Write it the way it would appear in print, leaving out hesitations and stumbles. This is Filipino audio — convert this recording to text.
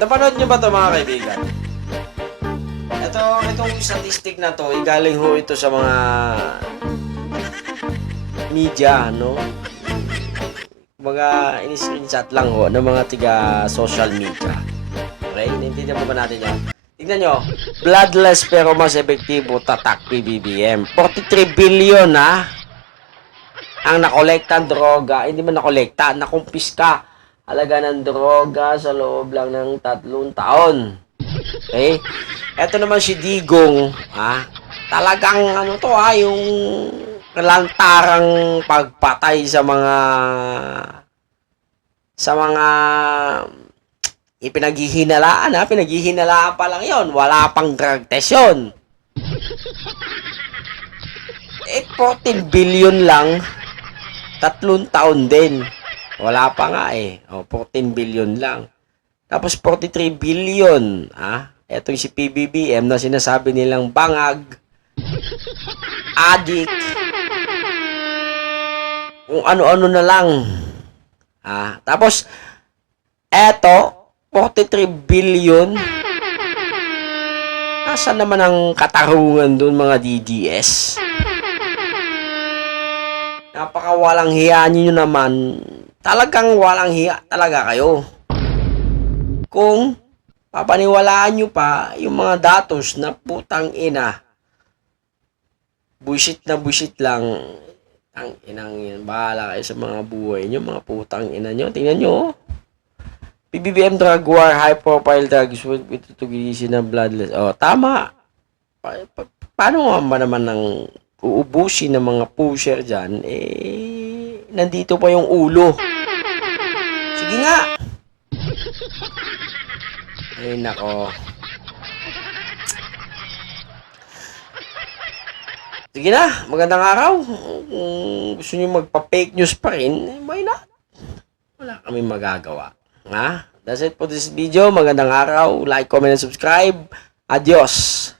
Napanood nyo ba ito mga kaibigan? Itong statistic na to, galing ho ito sa mga media, no? Mga in-screenshot lang ho ng mga tiga social media. Okay? Naintindihan mo ba natin yan? Tignan nyo, bloodless pero mas epektibo tatak PBBM. 43 billion ha? Ang nakolekta droga, hindi man nakolekta, nakumpiska halaga ng droga sa loob lang ng 3 taon. Okay? Ito naman si Digong, ha? Talagang ano to ha, yung lantarang pagpatay sa mga ipinaghihinalaan ha, pinaghihinalaan pa lang yon, wala pang drug test yun. 14 billion lang, 3 taon din. Wala pa nga eh. 14 billion lang. Tapos 43 billion, ha? Ito yung si PBBM na sinasabi nilang bangag, adik, kung ano-ano na lang. Tapos, eto, 43 billion. Nasaan naman ang katarungan dun mga DDS? Napakawalang hiya nyo naman. Talagang walang hiya talaga kayo. Kung papaniwalaan nyo pa yung mga datos na putang ina, bullshit na bullshit lang, ang inang yan, bahala kayo sa mga buhay nyo, mga putang ina nyo. Tingnan nyo, PBBM drug war, high profile drugs with tutugilisin ng bloodless. Tama. Paano ba naman ng uubusin ng mga pusher dyan, nandito pa yung ulo. Sige nga. Ay, nako. Sige na, magandang araw. Kung gusto nyo magpa-fake news pa rin, why not? Wala kami magagawa. That's it for this video. Magandang araw. Like, comment, and subscribe. Adios.